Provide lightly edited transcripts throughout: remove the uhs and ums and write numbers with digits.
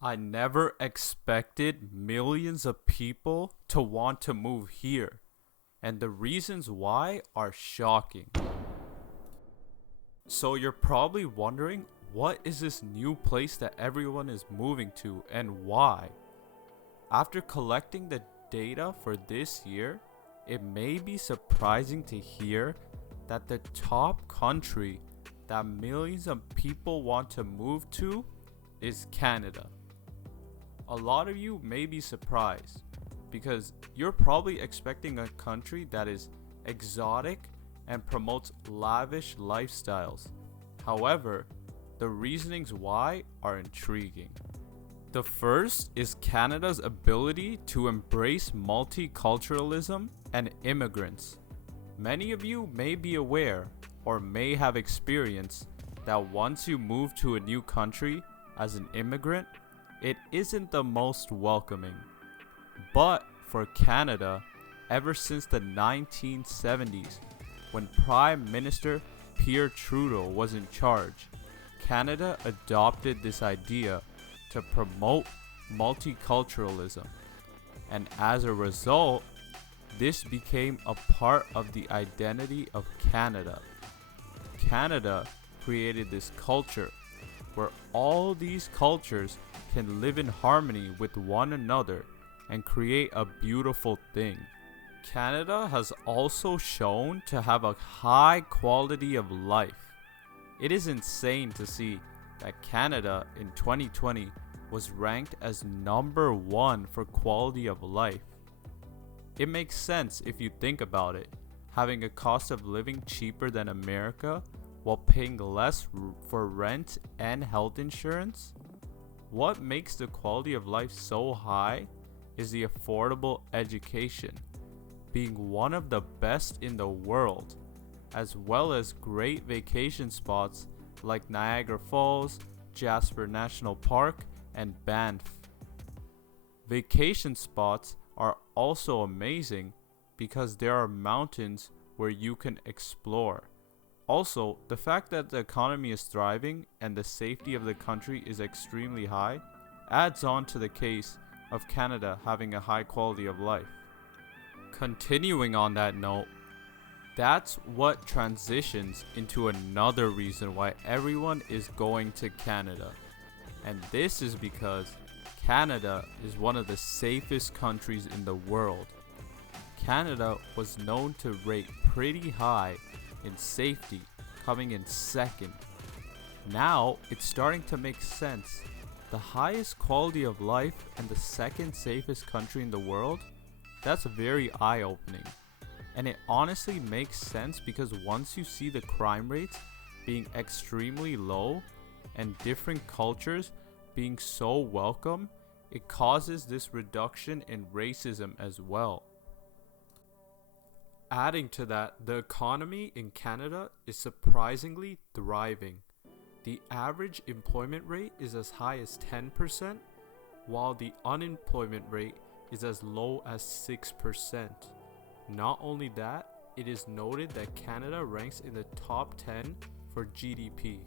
I never expected millions of people to want to move here, and the reasons why are shocking. So you're probably wondering, what is this new place that everyone is moving to and why? After collecting the data for this year, it may be surprising to hear that the top country that millions of people want to move to is Canada. A lot of you may be surprised because you're probably expecting a country that is exotic and promotes lavish lifestyles. However, the reasonings why are intriguing. The first is Canada's ability to embrace multiculturalism and immigrants. Many of you may be aware or may have experienced that once you move to a new country as an immigrant, it isn't the most welcoming. But for Canada, ever since the 1970s, when Prime Minister Pierre Trudeau was in charge, Canada adopted this idea to promote multiculturalism. And as a result, this became a part of the identity of Canada. Canada created this culture where all these cultures can live in harmony with one another and create a beautiful thing. Canada has also shown to have a high quality of life. It is insane to see that Canada in 2020 was ranked as number 1 for quality of life. It makes sense if you think about it, having a cost of living cheaper than America while paying less for rent and health insurance. What makes the quality of life so high is the affordable education, being one of the best in the world, as well as great vacation spots like Niagara Falls, Jasper National Park, and Banff. Vacation spots are also amazing because there are mountains where you can explore. Also, the fact that the economy is thriving and the safety of the country is extremely high adds on to the case of Canada having a high quality of life. Continuing on that note, that's what transitions into another reason why everyone is going to Canada. And this is because Canada is one of the safest countries in the world. Canada was known to rate pretty high in safety, coming in second. Now it's starting to make sense. The highest quality of life and the second safest country in the world? That's very eye-opening. And it honestly makes sense because once you see the crime rates being extremely low and different cultures being so welcome, it causes this reduction in racism as well. Adding to that, the economy in Canada is surprisingly thriving. The average employment rate is as high as 10%, while the unemployment rate is as low as 6%. Not only that, it is noted that Canada ranks in the top 10 for GDP.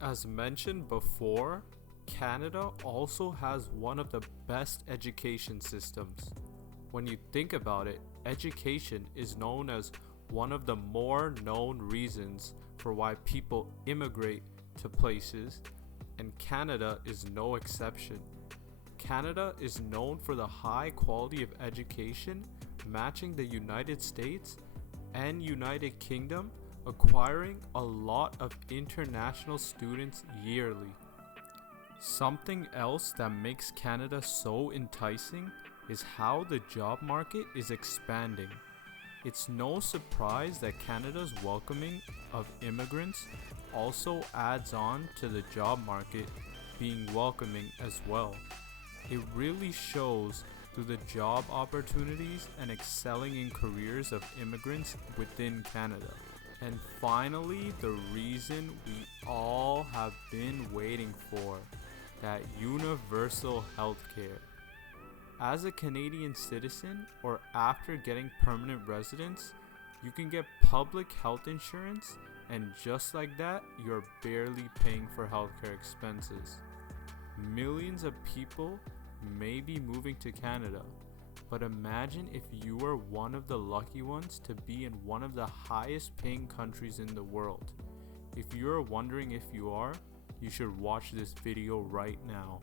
As mentioned before, Canada also has one of the best education systems. When you think about it, education is known as one of the more known reasons for why people immigrate to places, and Canada is no exception. Canada is known for the high quality of education, matching the United States and United Kingdom, acquiring a lot of international students yearly. Something else that makes Canada so enticing is how the job market is expanding. It's no surprise that Canada's welcoming of immigrants also adds on to the job market being welcoming as well. It really shows through the job opportunities and excelling in careers of immigrants within Canada. And finally, the reason we all have been waiting for, that universal healthcare. As a Canadian citizen or after getting permanent residence, you can get public health insurance, and just like that, you're barely paying for healthcare expenses. Millions of people may be moving to Canada, but imagine if you were one of the lucky ones to be in one of the highest paying countries in the world. If you are wondering if you are, you should watch this video right now.